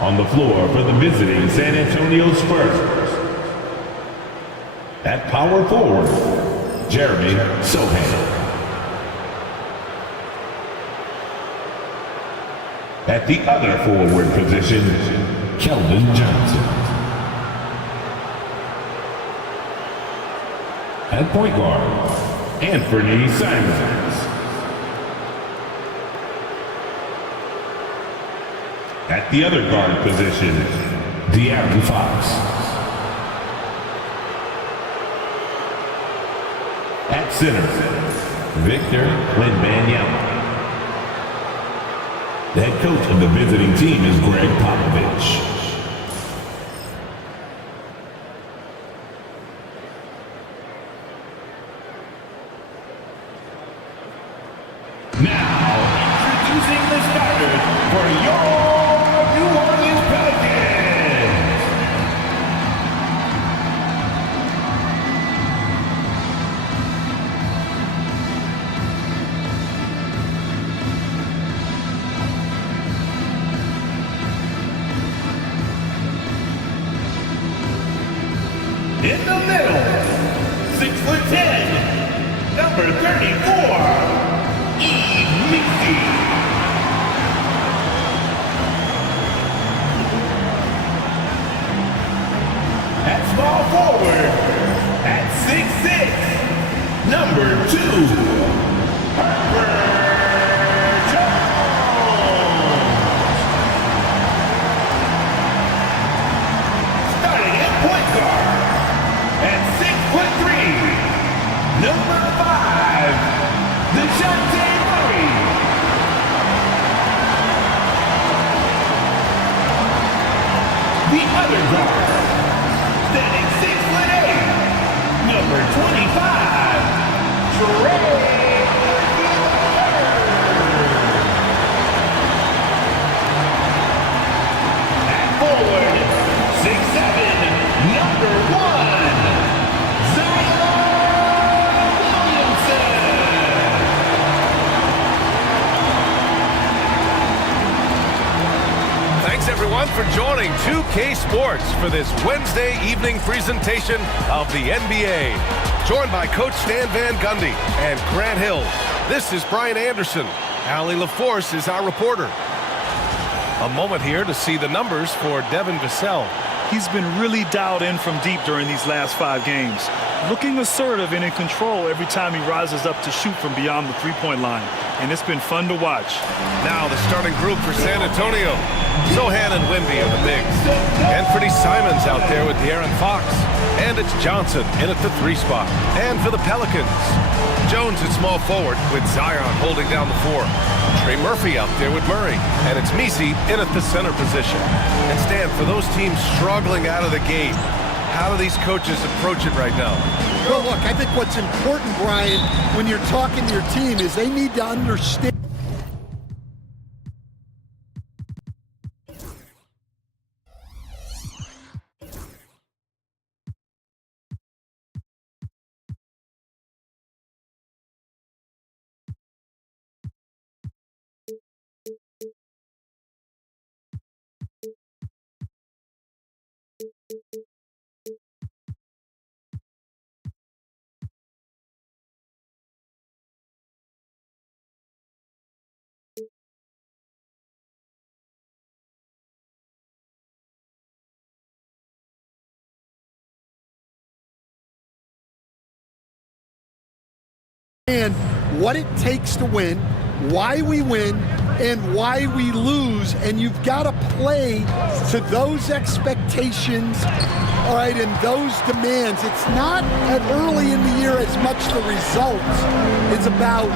On the floor for the visiting San Antonio Spurs, at power forward, Jeremy Sohan. At the other forward position, Keldon Johnson. At point guard, Anthony Simons. At the other guard position, De'Aaron Fox. At center, Victor Wembanyama. The head coach of the visiting team is Greg Popovich. Now, introducing the starters for your New Orleans Pelicans. In the middle, 6'10", number 34, Embiid. At small forward, at 6'6", number 2, Herbert Jones. Starting at point guard, at 6'3", number 5, DeJounte Murray. The other guard, standing 6'8", number 25, Trey. At forward, 6'7", number 1, Zion Williamson. Thanks everyone for joining 2K Sports for this Wednesday evening presentation of the NBA. Joined by Coach Stan Van Gundy and Grant Hill. This is Brian Anderson. Allie LaForce is our reporter. A moment here to see the numbers for Devin Vassell. He's been really dialed in from deep during these last 5 games. Looking assertive and in control every time he rises up to shoot from beyond the three-point line. And it's been fun to watch. Now the starting group for San Antonio. Sohan and Wemby are the bigs. Anthony Simons out there with De'Aaron Fox. And it's Johnson in at the 3 spot. And for the Pelicans, Jones at small forward with Zion holding down the 4. Trey Murphy out there with Murray. And it's Messi in at the center position. And Stan, for those teams struggling out of the gate, how do these coaches approach it right now? Well, look, I think what's important, Brian, when you're talking to your team is they need to understand. And what it takes to win, why we win, and why we lose, and you've got to play to those expectations, all right, and those demands. It's not early in the year as much the results. It's about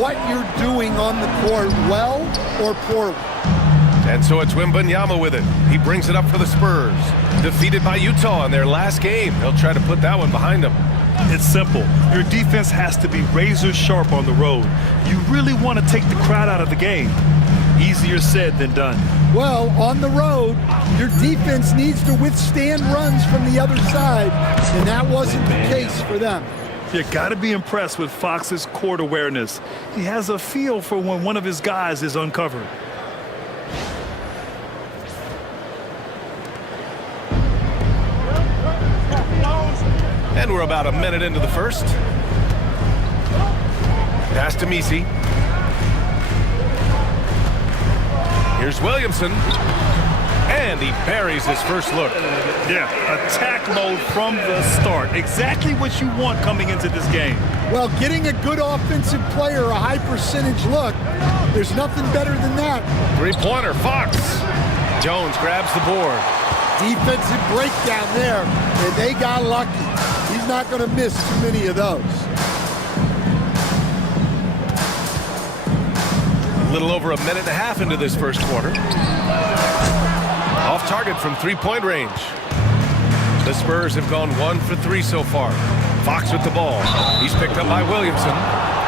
what you're doing on the court, well or poorly. And so it's Wembanyama with it. He brings it up for the Spurs. Defeated by Utah in their last game. They'll try to put that one behind them. It's simple. Your defense has to be razor sharp on the road. You really want to take the crowd out of the game. Easier said than done. Well, on the road, your defense needs to withstand runs from the other side, and that wasn't the case for them. You got to be impressed with Fox's court awareness. He has a feel for when one of his guys is uncovered. And we're about a minute into the first. Pass to Misi. Here's Williamson. And he buries his first look. Yeah, attack mode from the start. Exactly what you want coming into this game. Well, getting a good offensive player a high percentage look, there's nothing better than that. Three-pointer, Fox. Jones grabs the board. Defensive breakdown there, and they got lucky. He's not going to miss too many of those. A little over a minute and a half into this first quarter. Off target from three-point range. The Spurs have gone 1 for 3 so far. Fox with the ball. He's picked up by Williamson.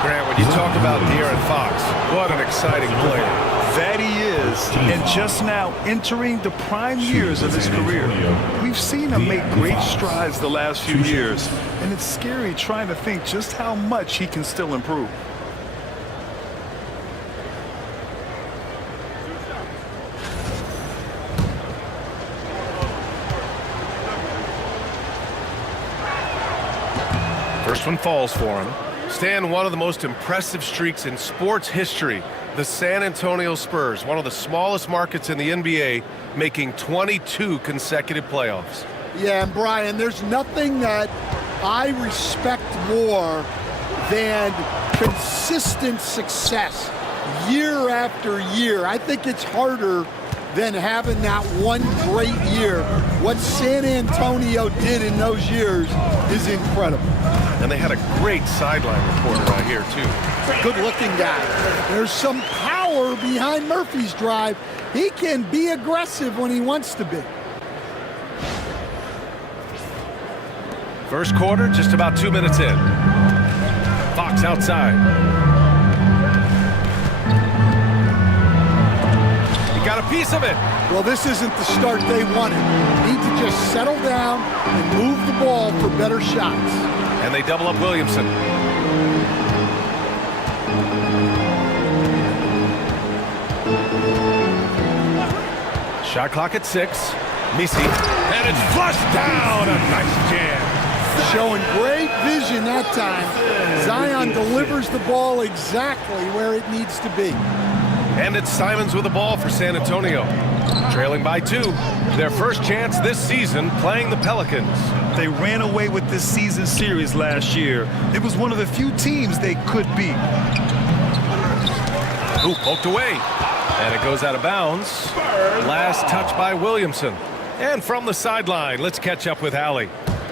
Grant, when you talk about De'Aaron Fox, what an exciting player. That he is, and just now entering the prime years of his career. We've seen him make great strides the last few years, and it's scary trying to think just how much he can still improve. First one falls for him. Stan, one of the most impressive streaks in sports history. The San Antonio Spurs, one of the smallest markets in the NBA, making 22 consecutive playoffs. Yeah, and Brian, there's nothing that I respect more than consistent success year after year. I think it's harder than having that one great year. What San Antonio did in those years is incredible. And they had a great sideline reporter right here, too. Good-looking guy. There's some power behind Murphy's drive. He can be aggressive when he wants to be. First quarter, just about 2 minutes in. Fox outside. He got a piece of it. Well, this isn't the start they wanted. Need to just settle down and move the ball for better shots. And they double up Williamson. Shot clock at 6. Misi. And it's flushed down. A nice jam. Showing great vision that time. Zion delivers the ball exactly where it needs to be. And it's Simons with the ball for San Antonio. Trailing by 2. Their first chance this season playing the Pelicans. They ran away with this season series last year. It was one of the few teams they could beat. Ooh, poked away. And it goes out of bounds. Last touch by Williamson. And from the sideline, let's catch up with Allie.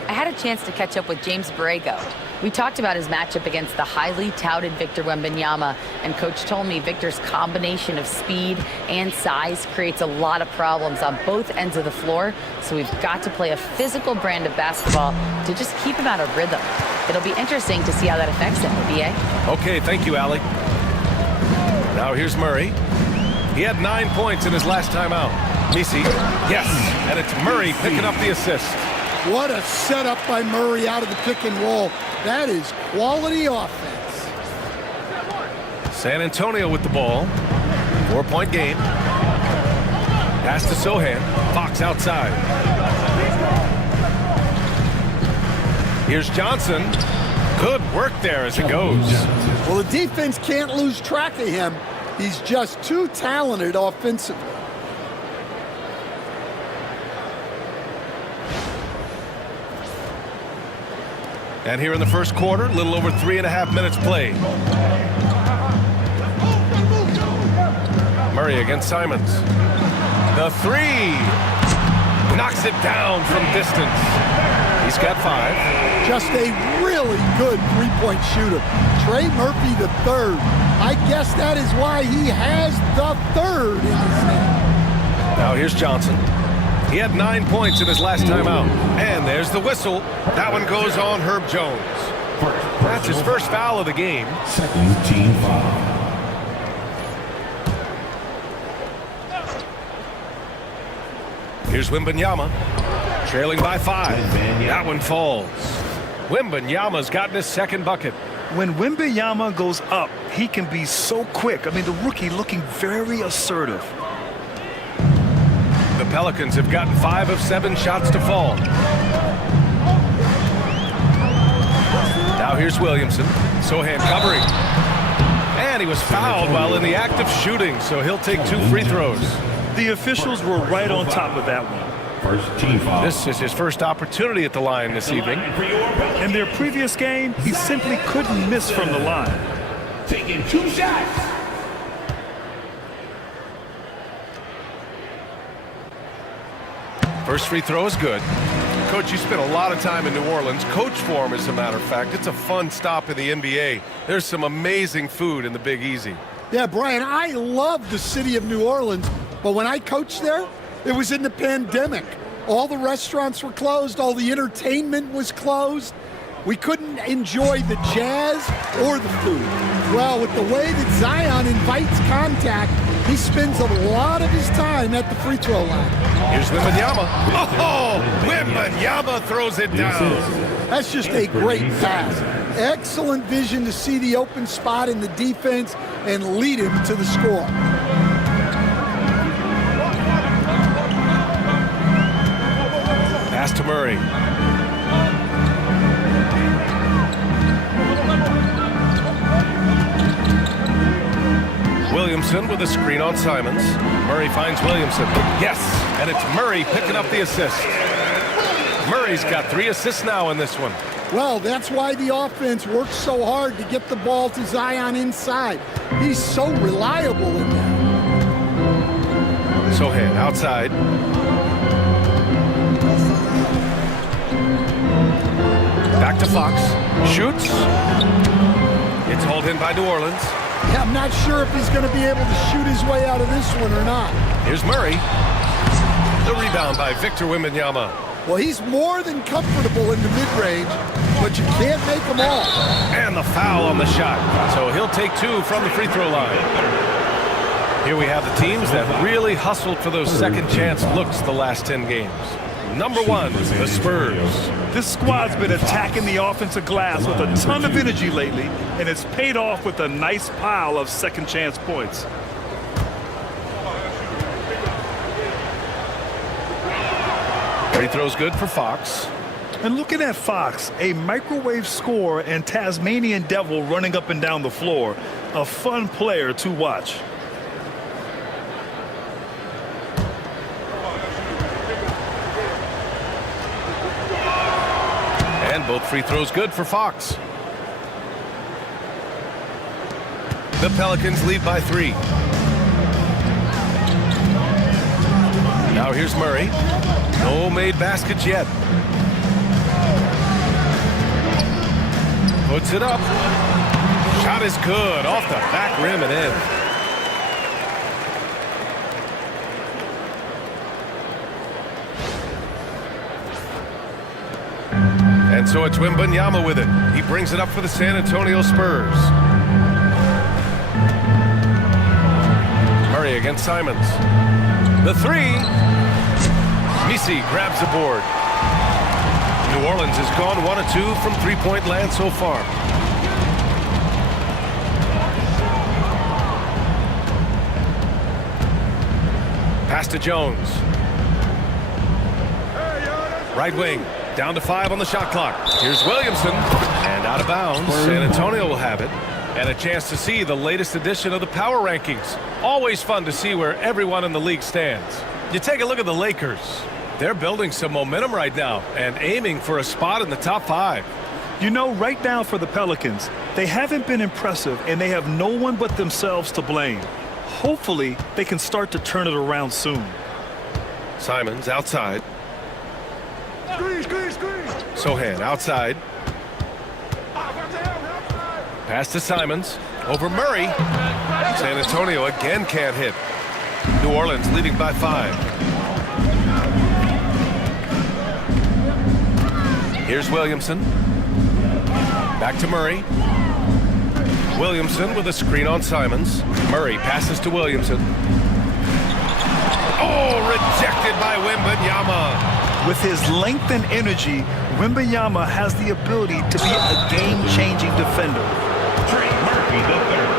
I had a chance to catch up with James Borrego. We talked about his matchup against the highly touted Victor Wembanyama, and Coach told me Victor's combination of speed and size creates a lot of problems on both ends of the floor, so we've got to play a physical brand of basketball to just keep him out of rhythm. It'll be interesting to see how that affects him, BA. Okay, thank you, Allie. Now here's Murray. He had 9 points in his last time out. Misi, yes, and it's Murray picking up the assist. What a setup by Murray out of the pick and roll. That is quality offense. San Antonio with the ball. 4-point game. Pass to Sohan. Fox outside. Here's Johnson. Good work there as it goes. Well, the defense can't lose track of him. He's just too talented offensively. And here in the first quarter, a little over 3.5 minutes played. Murray against Simons. The 3. Knocks it down from distance. He's got 5. Just a really good three-point shooter. Trey Murphy the third. I guess that is why he has the third in his name. Now here's Johnson. He had 9 points in his last time out. And there's the whistle. That one goes on Herb Jones. That's his first foul of the game. Second team foul. Here's Wembanyama. Trailing by 5. That one falls. Wembanyama's gotten his second bucket. When Wembanyama goes up, he can be so quick. I mean, the rookie looking very assertive. The Pelicans have gotten 5 of 7 shots to fall. Now here's Williamson. Sohan covering. And he was fouled while in the act of shooting, so he'll take 2 free throws. The officials were right on top of that one. First team foul. This is his first opportunity at the line this evening. In their previous game, he simply couldn't miss from the line. Taking 2 shots. First free throw is good. Coach, you spent a lot of time in New Orleans. Coach form, as a matter of fact. It's a fun stop in the NBA. There's some amazing food in the Big Easy. Yeah, Brian, I love the city of New Orleans, but when I coached there, it was in the pandemic. All the restaurants were closed, all the entertainment was closed. We couldn't enjoy the jazz or the food. Well, with the way that Zion invites contact, he spends a lot of his time at the free throw line. Here's Wembanyama. Oh, Wembanyama throws it down. That's just a great pass. Excellent vision to see the open spot in the defense and lead him to the score. Pass to Murray. Williamson with a screen on Simons. Murray finds Williamson. Yes, and it's Murray picking up the assist. Murray's got 3 assists now in this one. Well, that's why the offense works so hard to get the ball to Zion inside. He's so reliable in there. Sohan outside. Back to Fox. Shoots. It's hauled in by New Orleans. Yeah, I'm not sure if he's going to be able to shoot his way out of this one or not. Here's Murray. The rebound by Victor Wembanyama. Well, he's more than comfortable in the mid-range, but you can't make them all. And the foul on the shot. So he'll take 2 from the free throw line. Here we have the teams that really hustled for those second chance looks the last 10 games. Number 1, the Spurs. This squad's been attacking the offensive glass with a ton of energy lately, and it's paid off with a nice pile of second chance points. Free throw's good for Fox. And looking at Fox, a microwave scorer and Tasmanian devil running up and down the floor. A fun player to watch. And both free throws good for Fox. The Pelicans lead by 3. Now here's Murray. No made baskets yet. Puts it up. Shot is good. Off the back rim and in. And so it's Wembanyama with it. He brings it up for the San Antonio Spurs. Murray against Simons. The 3. Misi grabs the board. New Orleans has gone 1 of 2 from three-point land so far. Pass to Jones. Right wing. Down to 5 on the shot clock. Here's Williamson. And out of bounds. San Antonio will have it. And a chance to see the latest edition of the power rankings. Always fun to see where everyone in the league stands. You take a look at the Lakers. They're building some momentum right now and aiming for a spot in the top 5. You know, right now for the Pelicans, they haven't been impressive and they have no one but themselves to blame. Hopefully, they can start to turn it around soon. Simons outside. Sohan outside. Pass to Simons. Over Murray. San Antonio again can't hit. New Orleans leading by 5. Here's Williamson. Back to Murray. Williamson with a screen on Simons. Murray passes to Williamson. Oh, rejected by Wembanyama. With his length and energy, Wembanyama has the ability to be a game-changing defender. Trey Murphy, the third.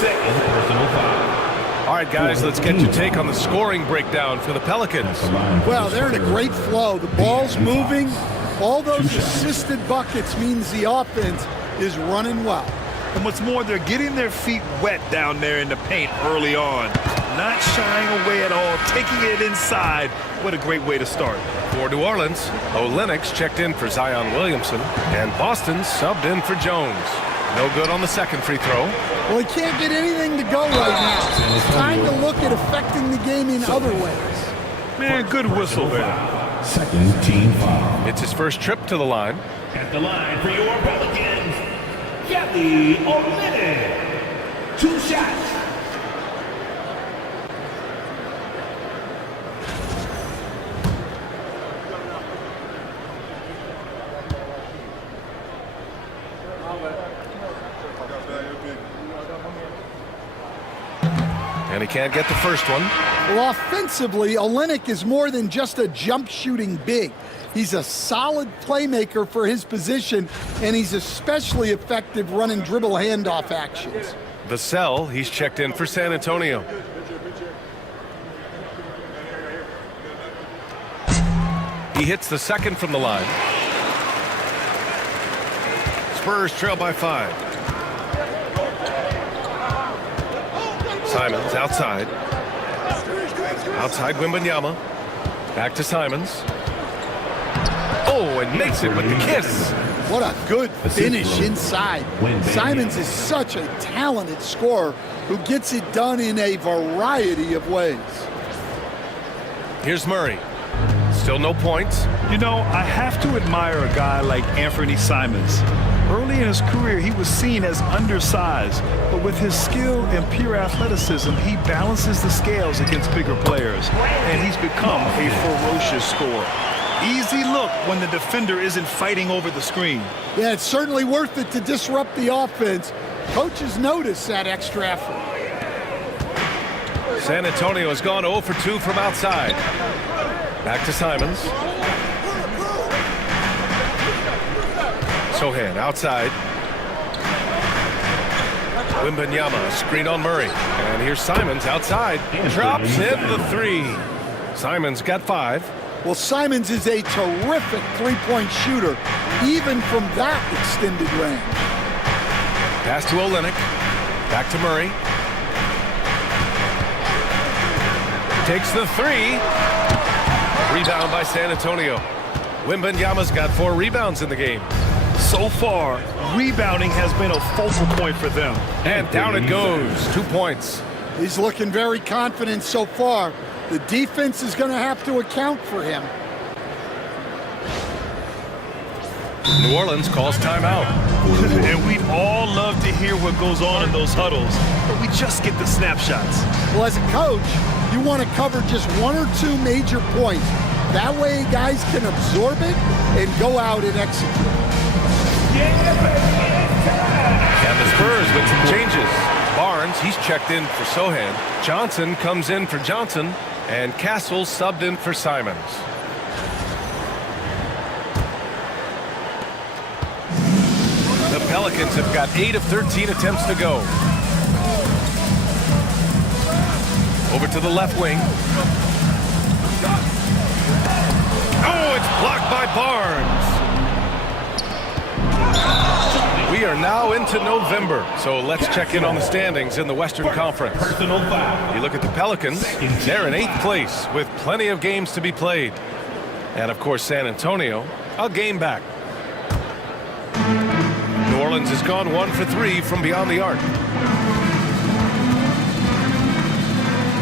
second personal foul. All right, guys, let's get your take on the scoring breakdown for the Pelicans. Well, they're in a great flow. The ball's moving. All those assisted buckets means the offense is running well. And what's more, they're getting their feet wet down there in the paint early on. Not shying away at all, taking it inside. What a great way to start. For New Orleans, Olenek's checked in for Zion Williamson, and Boston subbed in for Jones. No good on the second free throw. Well, he can't get anything to go right now. It's time to look at affecting the game in other ways. Man, good whistle there. Second team foul. It's his first trip to the line. At the line for your Pelicans, Olynyk. 2 shots. And he can't get the first one. Well, offensively, Olynyk is more than just a jump shooting big. He's a solid playmaker for his position, and he's especially effective running dribble handoff actions. Vassell, he's checked in for San Antonio. He hits the second from the line. Spurs trail by 5. Simons outside. Outside Wembanyama. Back to Simons. Oh, and makes it with the kiss. What a good finish inside. Simons is such a talented scorer who gets it done in a variety of ways. Here's Murray. Still no points. You know, I have to admire a guy like Anthony Simons. Early in his career, he was seen as undersized, but with his skill and pure athleticism, he balances the scales against bigger players, and he's become a ferocious scorer. Easy look when the defender isn't fighting over the screen. Yeah, it's certainly worth it to disrupt the offense. Coaches notice that extra effort. San Antonio has gone 0 for 2 from outside. Back to Simons. Sohan outside. Wembanyama, screen on Murray. And here's Simons outside. Drops in the 3. Simons got 5. Well, Simons is a terrific three-point shooter, even from that extended range. Pass to Olynyk. Back to Murray. Takes the 3. Rebound by San Antonio. Wembanyama's got 4 rebounds in the game. So far, rebounding has been a focal point for them. And down it goes. 2 points. He's looking very confident so far. The defense is going to have to account for him. New Orleans calls timeout. And we'd all love to hear what goes on in those huddles, but we just get the snapshots. Well, as a coach, you want to cover just 1 or 2 major points. That way guys can absorb it and go out and execute. And the Spurs with some changes. Barnes, he's checked in for Sohan. Johnson comes in for Johnson. And Castle subbed in for Simons. The Pelicans have got 8 of 13 attempts to go. Over to the left wing. Oh, it's blocked by Barnes. We are now into November, so let's check in on the standings in the Western Conference. Personal foul. You look at the Pelicans, they're in 8th place with plenty of games to be played. And of course, San Antonio, a game back. New Orleans has gone 1 for 3 from beyond the arc.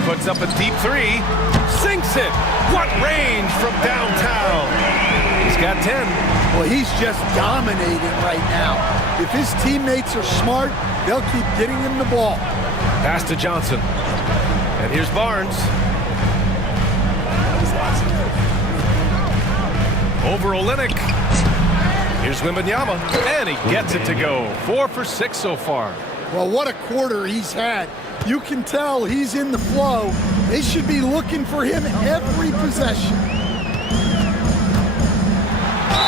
Puts up a deep 3, sinks it. What range from downtown. He's got 10. Well, he's just dominating right now. If his teammates are smart, they'll keep getting him the ball. Pass to Johnson. And here's Barnes. Over Olynyk. Here's Wembanyama. And he gets it to go. 4 for 6 so far. Well, what a quarter he's had. You can tell he's in the flow. They should be looking for him every possession.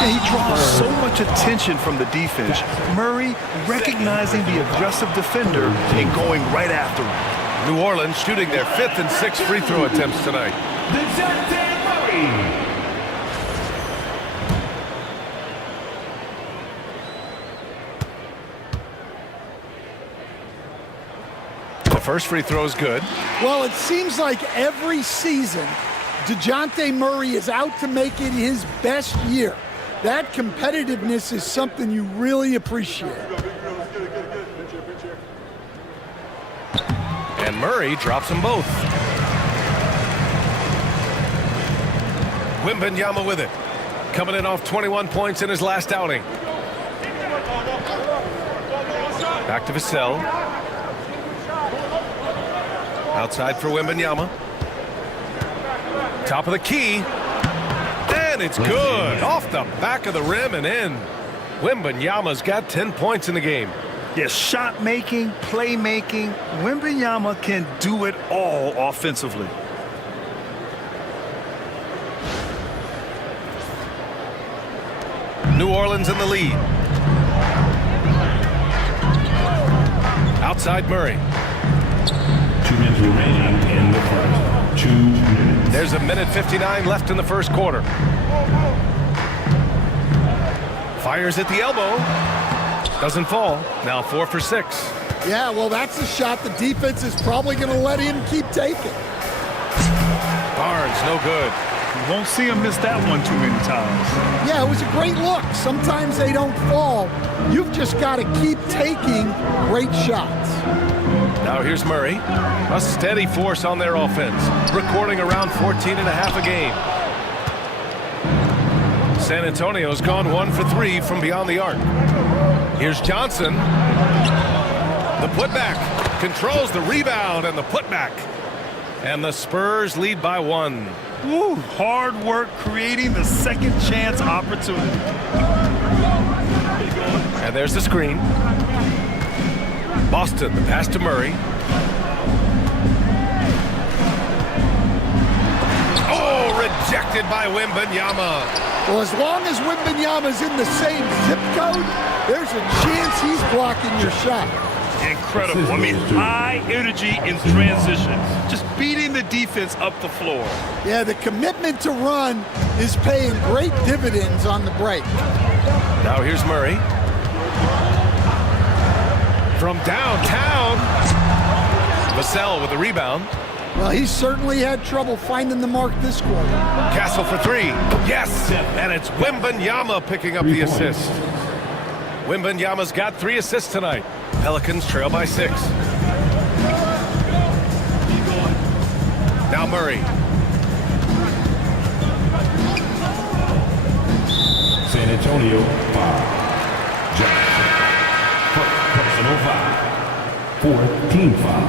And he draws so much attention from the defense. Murray recognizing the aggressive defender and going right after him. New Orleans shooting their 5th and 6th free throw attempts tonight. The first free throw is good. Well, it seems like every season, DeJounte Murray is out to make it his best year. That competitiveness is something you really appreciate. And Murray drops them both. Wembanyama with it. Coming in off 21 points in his last outing. Back to Vassell. Outside for Wembanyama. Top of the key. And it's good. Off the back of the rim and in. Wembanyama's got 10 points in the game. Yes, shot making, play making. Wembanyama can do it all offensively. New Orleans in the lead. Outside Murray. 2 minutes remaining in the first. 2 minutes. There's 1:59 left in the first quarter. Fires at the elbow. Doesn't fall. Now 4 for 6. Yeah, well, that's a shot the defense is probably going to let him keep taking. Barnes, no good. You won't see him miss that one too many times. Yeah, it was a great look. Sometimes they don't fall. You've just got to keep taking great shots. Now here's Murray. A steady force on their offense. Recording around 14.5 a game. San Antonio's gone 1 for 3 from beyond the arc. Here's Johnson. The putback. Controls the rebound and the putback. And the Spurs lead by 1. Woo, hard work creating the second chance opportunity. And there's the screen. Boston, the pass to Murray. Oh, rejected by Wembanyama. Well, as long as Wembanyama's in the same zip code, there's a chance he's blocking your shot. Incredible. I mean, high energy in transition. Just beating the defense up the floor. Yeah, the commitment to run is paying great dividends on the break. Now here's Murray. From downtown. Vassell with the rebound. Well, he certainly had trouble finding the mark this quarter. Castle for 3. Yes! And it's Wembanyama picking up the assist. Wembanyama's got 3 assists tonight. Pelicans trail by 6. Now Murray. San Antonio 5. Johnson. Personal foul. 4th team foul.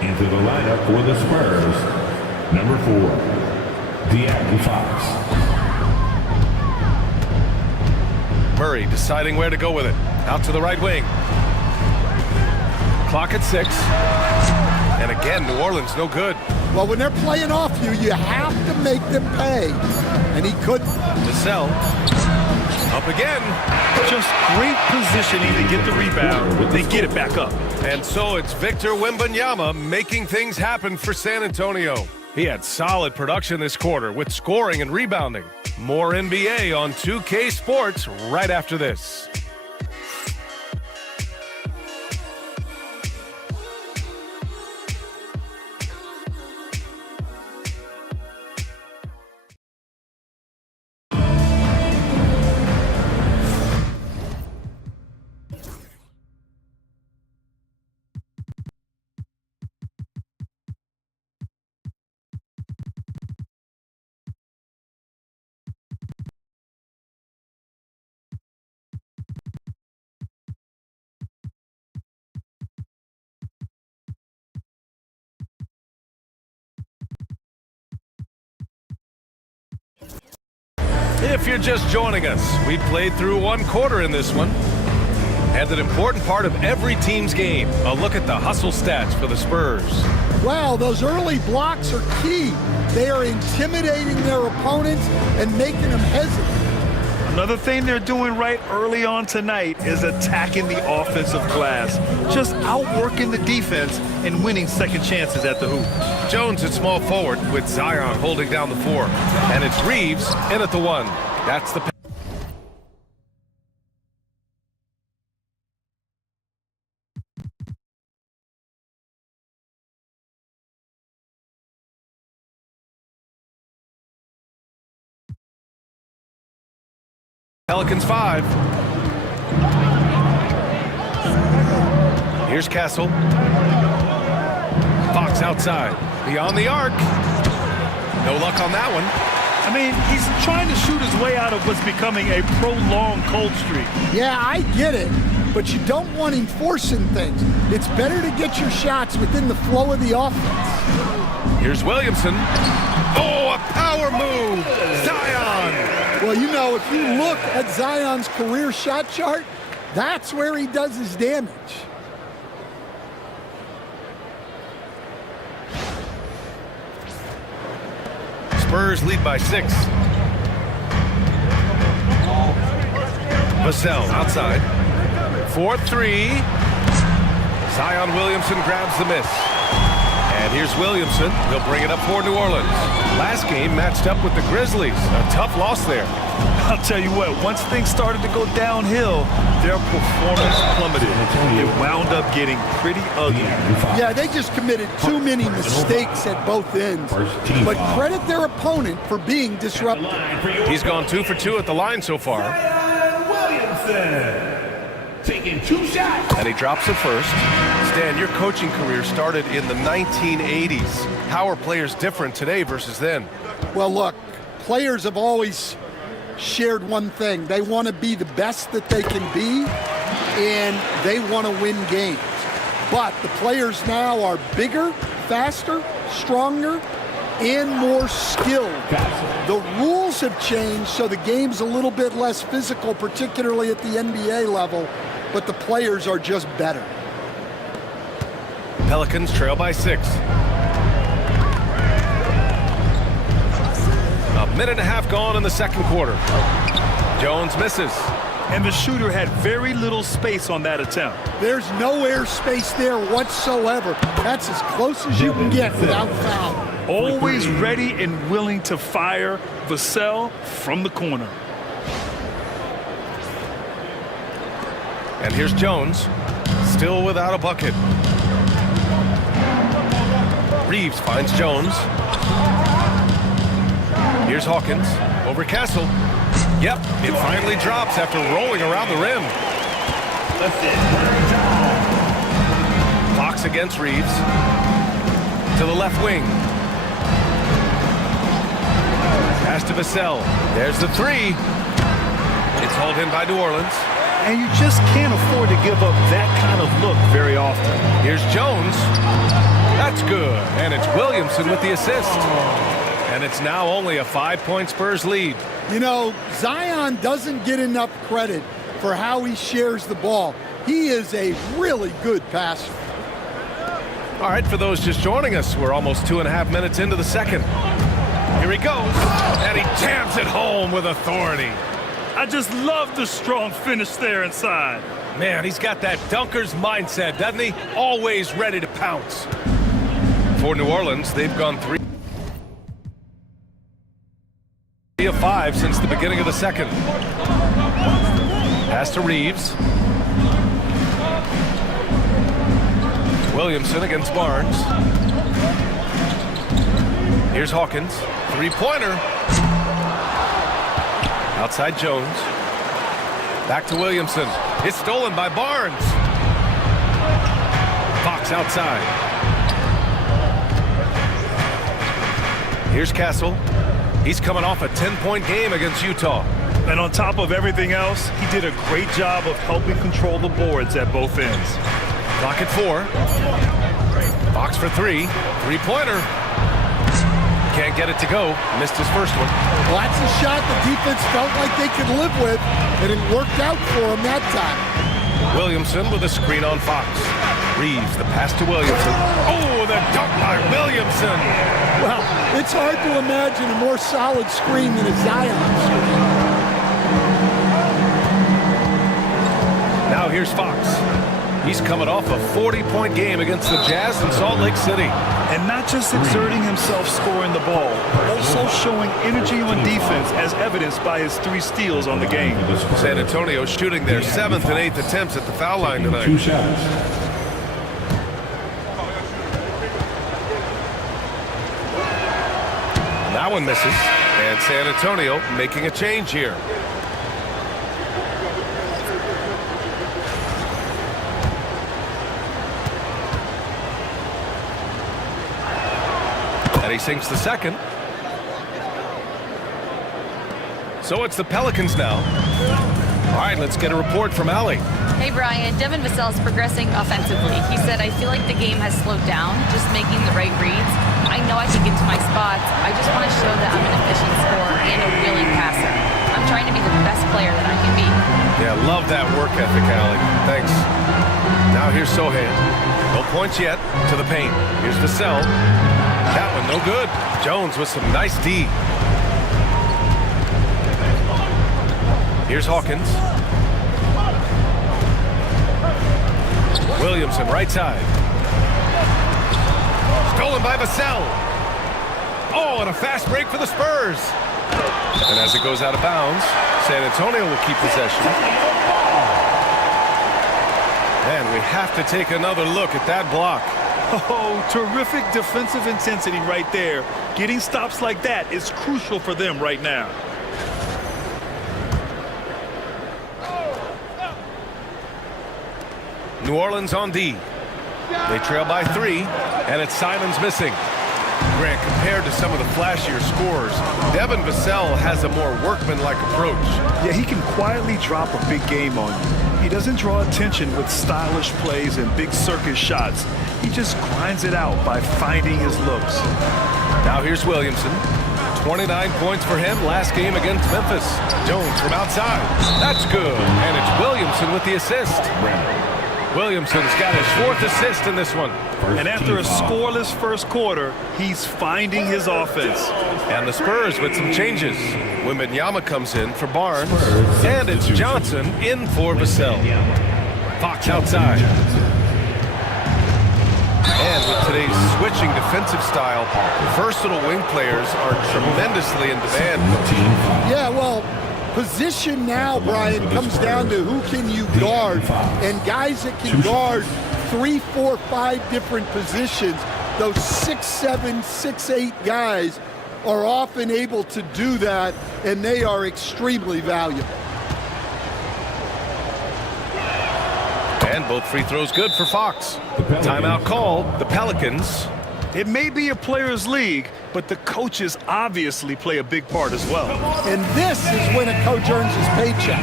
Into the lineup for the Spurs. Number 4. De'Aaron Fox. Murray deciding where to go with it. Out to the right wing. Clock at 6. And again, New Orleans no good. Well, when they're playing off you, you have to make them pay. And he couldn't. Vassell. Up again. Just great positioning to get the rebound. They get it back up. And so it's Victor Wembanyama making things happen for San Antonio. He had solid production this quarter with scoring and rebounding. More NBA on 2K Sports right after this. If you're just joining us, we played through 1 quarter in this one. And an important part of every team's game, a look at the hustle stats for the Spurs. Wow, those early blocks are key. They are intimidating their opponents and making them hesitate. Another thing they're doing right early on tonight is attacking the offensive glass. Just outworking the defense and winning second chances at the hoop. Jones at small forward with Zion holding down the 4. And it's Reeves in at the 1. That's the Pelicans 5. Here's Castle. Fox outside. Beyond the arc. No luck on that one. I mean, he's trying to shoot his way out of what's becoming a prolonged cold streak. Yeah, I get it, but you don't want him forcing things. It's better to get your shots within the flow of the offense. Here's Williamson. Oh, a power move. Zion. Well, you know, if you look at Zion's career shot chart, that's where he does his damage. Spurs lead by 6. Vassell outside. 4-3. Zion Williamson grabs the miss. And here's Williamson. He'll bring it up for New Orleans. Last game matched up with the Grizzlies. A tough loss there. I'll tell you what, once things started to go downhill, their performance plummeted. It wound up getting pretty ugly. Yeah, they just committed too many mistakes at both ends. But credit their opponent for being disruptive. He's gone 2 for 2 at the line so far. Williamson taking 2 shots. And he drops it first. Stan, your coaching career started in the 1980s. How are players different today versus then? Well, look, players have always shared one thing. They want to be the best that they can be, and they want to win games. But the players now are bigger, faster, stronger, and more skilled. The rules have changed, so the game's a little bit less physical, particularly at the NBA level, but the players are just better. Pelicans trail by 6. A minute and a half gone in the second quarter. Jones misses. And the shooter had very little space on that attempt. There's no air space there whatsoever. That's as close as you can get without foul. Always ready and willing to fire. Vassell from the corner. And here's Jones, still without a bucket. Reeves finds Jones. Here's Hawkins over Castle. Yep, it finally drops after rolling around the rim. Fox against Reeves. To the left wing. Pass to Vassell. There's the 3. It's hauled in by New Orleans. And you just can't afford to give up that kind of look very often. Here's Jones. That's good. And it's Williamson with the assist. And it's now only a 5-point Spurs lead. You know, Zion doesn't get enough credit for how he shares the ball. He is a really good passer. All right, for those just joining us, we're almost 2.5 minutes into the second. Here he goes. And he jams it home with authority. I just love the strong finish there inside. Man, he's got that dunker's mindset, doesn't he? Always ready to pounce. For New Orleans, they've gone 3 of 5 since the beginning of the second. Pass to Reeves. Williamson against Barnes. Here's Hawkins. 3-pointer. Outside Jones. Back to Williamson. It's stolen by Barnes. Fox outside. Here's Castle. He's coming off a 10-point game against Utah. And on top of everything else, he did a great job of helping control the boards at both ends. Clock at 4. Fox for 3. 3-pointer. Can't get it to go. Missed his first one. Well, that's a shot the defense felt like they could live with, and it worked out for him that time. Williamson with a screen on Fox. Reeves, the pass to Williamson. Oh, the dunk by Williamson. Well, it's hard to imagine a more solid screen than a Zion screen. here's Fox. He's coming off a 40-point game against the Jazz in Salt Lake City. And not just exerting himself scoring the ball, also showing energy on defense as evidenced by his 3 steals on the game. San Antonio shooting their 7th and 8th attempts at the foul line tonight. 2 shots. That one misses. And San Antonio making a change here. And he sinks the second. So it's the Pelicans now. All right, let's get a report from Allie. Hey, Brian. Devin Vassell's progressing offensively. He said, I feel like the game has slowed down, just making the right reads. I know I can get to my spots. I just want to show that I'm an efficient scorer and a willing passer. I'm trying to be the best player that I can be. Yeah, love that work ethic, Allie. Thanks. Now here's Sohan. No points yet to the paint. Here's Vassell. That one no good. Jones with some nice D. Here's Hawkins. Williamson, right side. Stolen by Vassell. Oh, and a fast break for the Spurs. And as it goes out of bounds, San Antonio will keep possession. And we have to take another look at that block. Oh, terrific defensive intensity right there. Getting stops like that is crucial for them right now. New Orleans on D. They trail by 3, and it's Simons missing. Grant, compared to some of the flashier scorers, Devin Vassell has a more workmanlike approach. Yeah, he can quietly drop a big game on you. He doesn't draw attention with stylish plays and big circus shots. He just grinds it out by finding his looks. Now here's Williamson. 29 points for him last game against Memphis. Jones from outside. That's good. And it's Williamson with the assist. Williamson's got his 4th assist in this one. And after a scoreless first quarter, he's finding his offense. And the Spurs with some changes. Wembanyama comes in for Barnes. And it's Johnson in for Vassell. Fox outside. And with today's switching defensive style, versatile wing players are tremendously in demand. Yeah, well, position now, Brian, comes down to who can you guard. And guys that can guard 3, 4, 5 different positions, those 6'7", 6'8" guys are often able to do that, and they are extremely valuable. And both free throws good for Fox. Timeout called. The Pelicans. It may be a players' league, but the coaches obviously play a big part as well. And this is when a coach earns his paycheck.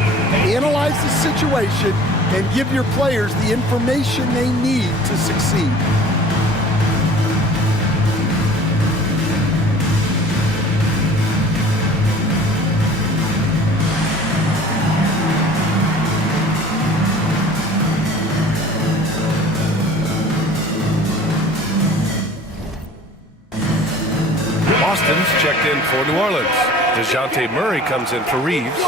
Analyze the situation and give your players the information they need to succeed. Boston's checked in for New Orleans. DeJounte Murray comes in for Reeves.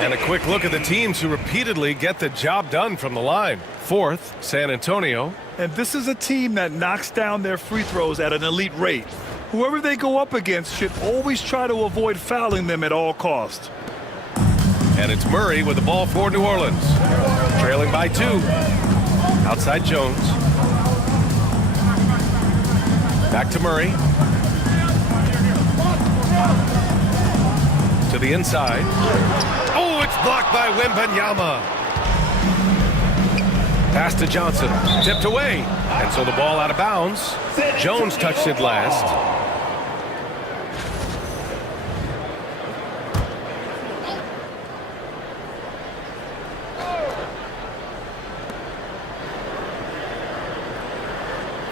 And a quick look at the teams who repeatedly get the job done from the line. 4th, San Antonio. And this is a team that knocks down their free throws at an elite rate. Whoever they go up against should always try to avoid fouling them at all costs. And it's Murray with the ball for New Orleans. Trailing by 2. Outside Jones. Back to Murray. To the inside. Oh, it's blocked by Wembanyama. Pass to Johnson. Tipped away. And so the ball out of bounds. Jones touched it last.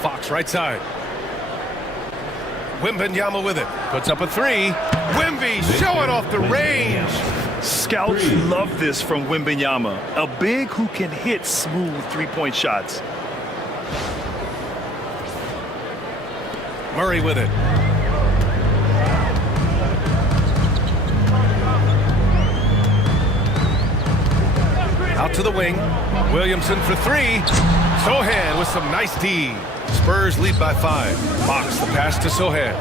Fox right side. Wembanyama with it. Puts up a 3. Wemby showing off the range. Scouts love this from Wembanyama, a big who can hit smooth three-point shots. Murray with it. Out to the wing. Williamson for three. Sohan with some nice D. Spurs lead by 5. Fox the pass to Sohan.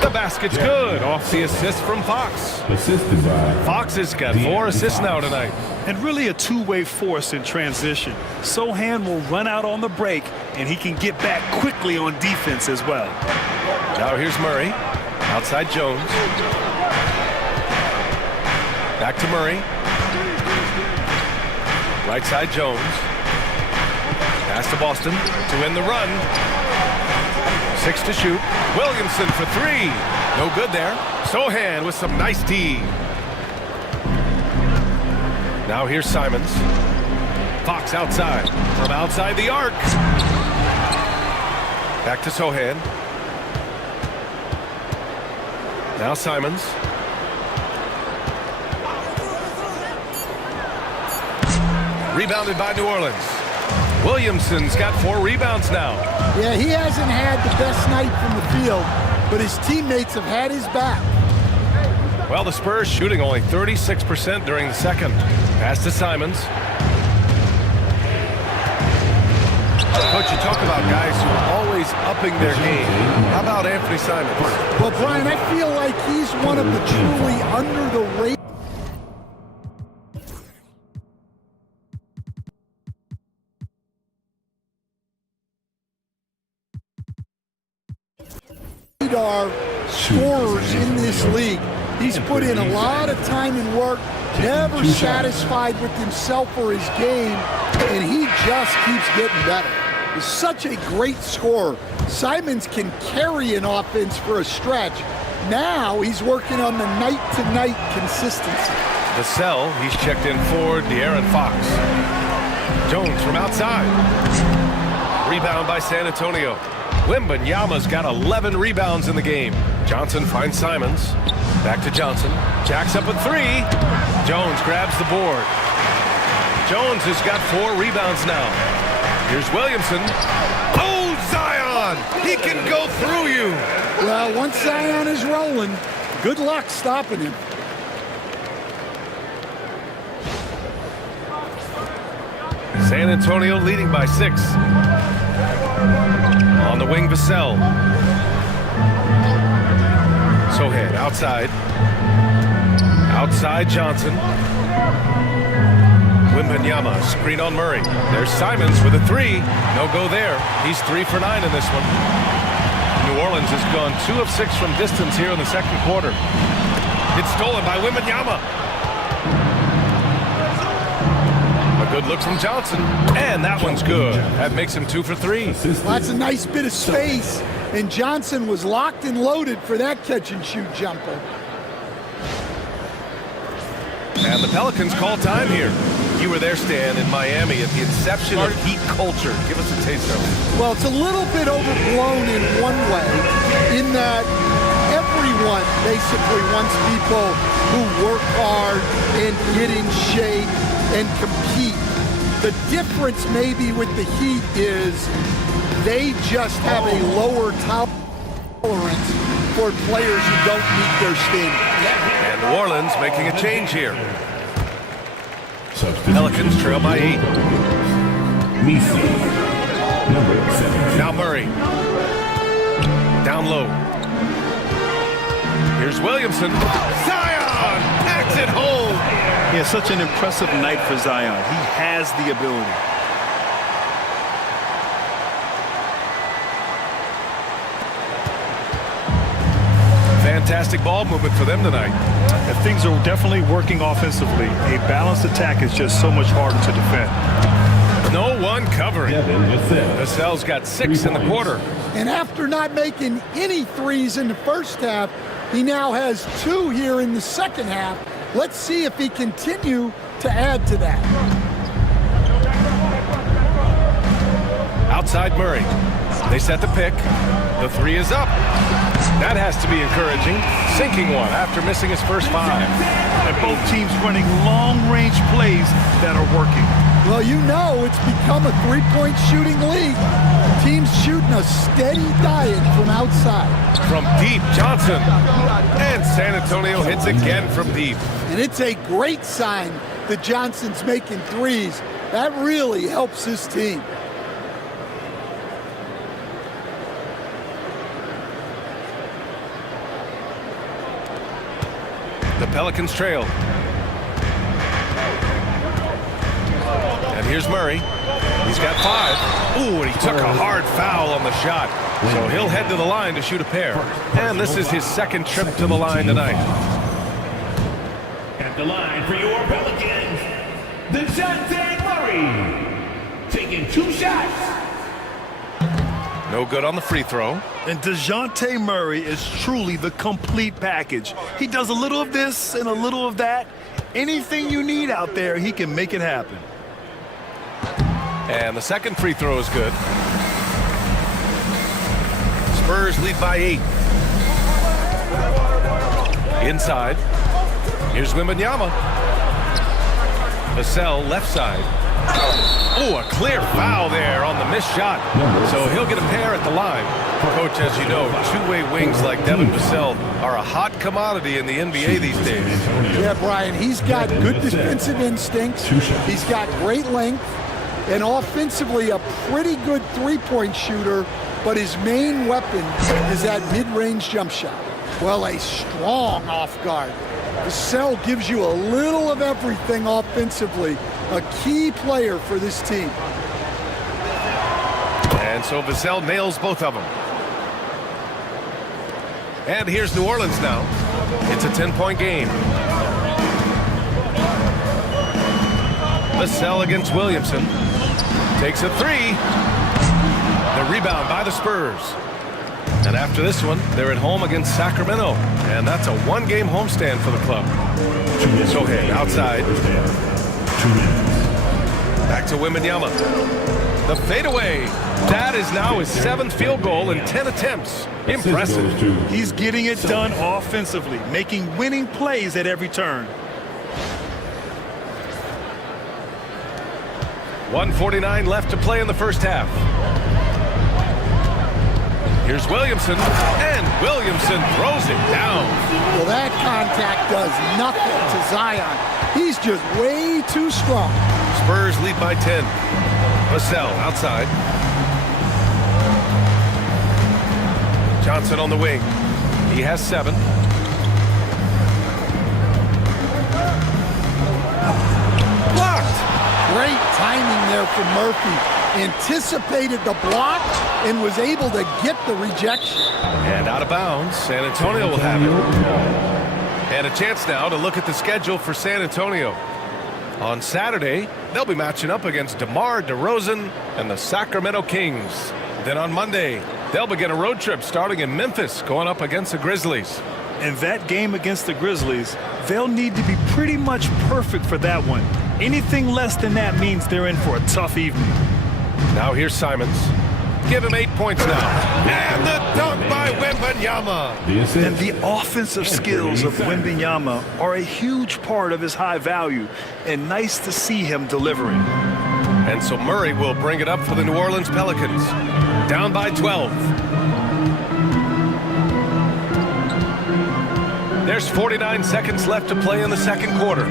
The basket's good. Off the assist from Fox. Assisted by Fox has got 4 assists now tonight. And really a two-way force in transition. Sohan will run out on the break, and he can get back quickly on defense as well. Now here's Murray. Outside Jones. Back to Murray. Right side Jones. Pass to Boston to win the run. 6 to shoot. Williamson for 3. No good there. Sohan with some nice D. Now here's Simons. Fox outside. From outside the arc. Back to Sohan. Now Simons. Rebounded by New Orleans. Williamson's got 4 rebounds now. Yeah, he hasn't had the best night from the field, but his teammates have had his back. Well, the Spurs shooting only 36% during the second. Pass to Simons. Coach, you talk about guys who are always upping their game. How about Anthony Simons? Well, Brian, I feel like he's one of the truly under the radar scorers in this league. He's put in a lot of time and work, never satisfied with himself or his game, and he just keeps getting better. He's such a great scorer. Simons can carry an offense for a stretch. Now he's working on the night-to-night consistency. The cell, he's checked in for De'Aaron Fox. Jones from outside. Rebound by San Antonio. Wembanyama's got 11 rebounds in the game. Johnson finds Simons. Back to Johnson. Jacks up with 3. Jones grabs the board. Jones has got 4 rebounds now. Here's Williamson. Oh, Zion! He can go through you. Well, once Zion is rolling, good luck stopping him. San Antonio leading by 6. On the wing, Vassell. Sohan outside. Outside Johnson. Wembanyama, screen on Murray. There's Simons with a 3. No go there. He's 3 for 9 in this one. New Orleans has gone 2 of 6 from distance here in the second quarter. It's stolen by Wembanyama. A good look from Johnson. And that one's good. That makes him 2 for 3. Well, that's a nice bit of space, and Johnson was locked and loaded for that catch-and-shoot jumper. And the Pelicans call time here. You were there, Stan, in Miami at the inception of Heat culture. Give us a taste of it. Well, it's a little bit overblown in one way, in that everyone basically wants people who work hard and get in shape and compete. The difference maybe with the Heat is they just have a lower tolerance for players who don't meet their standards. And New Orleans making a change here. Pelicans trail by 8. Now Murray. Down low. Here's Williamson. Zion packs it home. Yeah, such an impressive night for Zion. He has the ability. Fantastic ball movement for them tonight. And things are definitely working offensively. A balanced attack is just so much harder to defend. No one covering. Vassell's got 6 in the quarter. And after not making any threes in the first half, he now has 2 here in the second half. Let's see if he continue to add to that. Outside Murray. They set the pick. The 3 is up. That has to be encouraging. Sinking one after missing his first 5. And both teams running long-range plays that are working. Well, you know it's become a three-point shooting league. Teams shooting a steady diet from outside. From deep, Johnson. And San Antonio hits again from deep. And it's a great sign that Johnson's making threes. That really helps his team. The Pelicans trail. And here's Murray. He's got 5. Ooh, and he took a hard foul on the shot. So he'll head to the line to shoot a pair. And this is his second trip to the line tonight. At the line for your Pelicans, DeJounte Murray. Taking 2 shots. No good on the free throw. And DeJounte Murray is truly the complete package. He does a little of this and a little of that. Anything you need out there, he can make it happen. And the second free throw is good. Spurs lead by 8. Inside. Here's Wembanyama. Vassell left side. Oh, a clear foul there on the missed shot. So he'll get a pair at the line. Coach, as you know, two-way wings like Devin Vassell are a hot commodity in the NBA these days. Yeah, Brian, he's got good defensive instincts. He's got great length. And offensively, a pretty good three-point shooter. But his main weapon is that mid-range jump shot. Well, a strong off guard. Vassell gives you a little of everything offensively. A key player for this team. And so Vassell nails both of them. And here's New Orleans now. It's a 10-point game. Vassell against Williamson. Takes a 3. The rebound by the Spurs. And after this one, they're at home against Sacramento. And that's a one-game homestand for the club. Sohail outside. Back to Wembanyama. The fadeaway. That is now his 7th field goal in 10 attempts. Impressive. He's getting it done offensively, making winning plays at every turn. 1:49 left to play in the first half. Here's Williamson, and Williamson throws it down. Well, that contact does nothing to Zion. He's just way too strong. Spurs lead by 10. Vassell outside. Johnson on the wing. He has 7. Blocked. Great timing there from Murphy. Anticipated the block and was able to get the rejection. And out of bounds. San Antonio will have it. And a chance now to look at the schedule for San Antonio. On Saturday, they'll be matching up against DeMar DeRozan and the Sacramento Kings. Then on Monday, they'll begin a road trip starting in Memphis, going up against the Grizzlies. And that game against the Grizzlies, they'll need to be pretty much perfect for that one. Anything less than that means they're in for a tough evening. Now here's Simons. Give him 8 points now. And the dunk by Wembanyama. And the offensive skills of Wembanyama are a huge part of his high value, and nice to see him delivering. And so Murray will bring it up for the New Orleans Pelicans. Down by 12. There's 49 seconds left to play in the second quarter.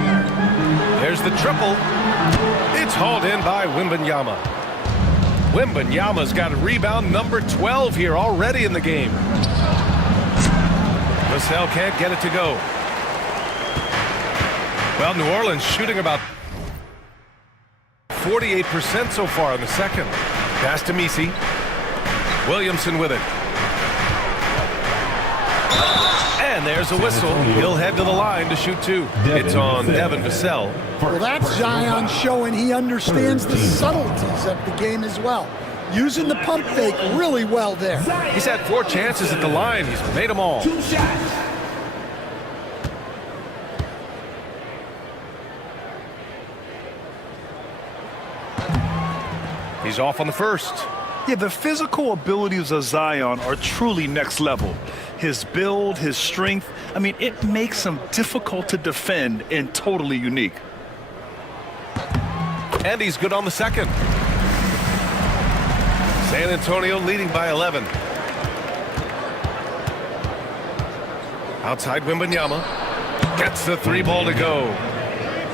There's the triple. It's hauled in by Wembanyama. Wembanyama's got rebound number 12 here already in the game. Vassell can't get it to go. Well, New Orleans shooting about 48% so far in the second. Pass to Messi. Williamson with it. And there's a whistle. He'll head to the line to shoot 2. It's on Devin Vassell. Well, that's Zion showing he understands the subtleties of the game as well. Using the pump fake really well there. He's had 4 chances at the line. He's made them all. 2 shots. He's off on the first. Yeah, the physical abilities of Zion are truly next level. His build, his strength, I mean, it makes him difficult to defend and totally unique. And he's good on the second. San Antonio leading by 11. Outside Wembanyama. Gets the 3 ball to go.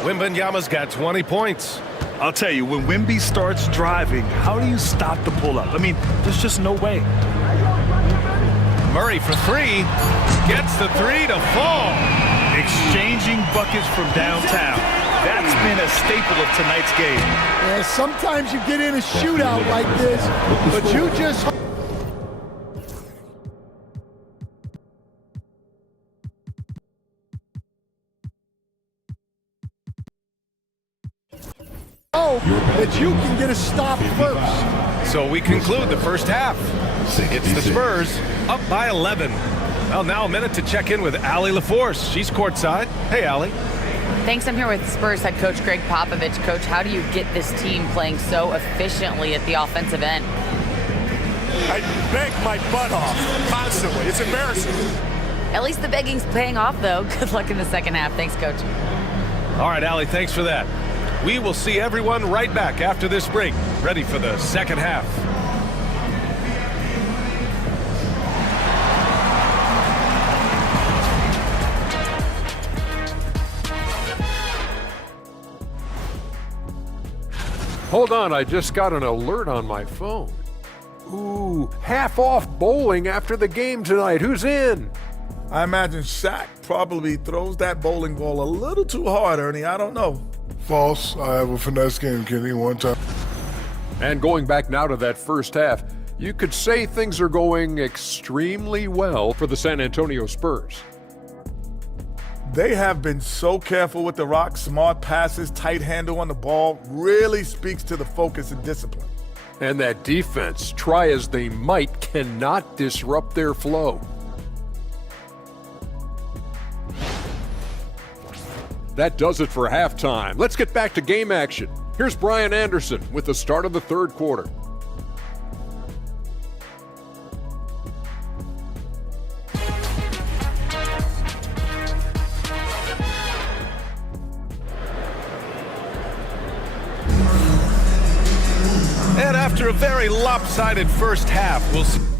Wembanyama's got 20 points. I'll tell you, when Wemby starts driving, how do you stop the pull-up? I mean, there's just no way. Murray for three. Gets the three to fall. Exchanging buckets from downtown. That's been a staple of tonight's game. Yeah, sometimes you get in a shootout like this, but you just... that you can get a stop first. So we conclude the first half. It's the Spurs up by 11. Well, now a minute to check in with Allie LaForce. She's courtside. Hey, Allie. Thanks. I'm here with Spurs head coach Greg Popovich. Coach, how do you get this team playing so efficiently at the offensive end? I beg my butt off constantly. It's embarrassing. At least the begging's paying off, though. Good luck in the second half. Thanks, Coach. All right, Allie, thanks for that. We will see everyone right back after this break, ready for the second half. Hold on, I just got an alert on my phone. Ooh, half off bowling after the game tonight. Who's in? I imagine Shaq probably throws that bowling ball a little too hard, Ernie. I don't know. False. I have a finesse game, Kenny, one time. And going back now to that first half, you could say things are going extremely well for the San Antonio Spurs. They have been so careful with the rock. Smart passes, tight handle on the ball, really speaks to the focus and discipline. And that defense, try as they might, cannot disrupt their flow. That does it for halftime. Let's get back to game action. Here's Brian Anderson with the start of the third quarter. And after a very lopsided first half, we'll see.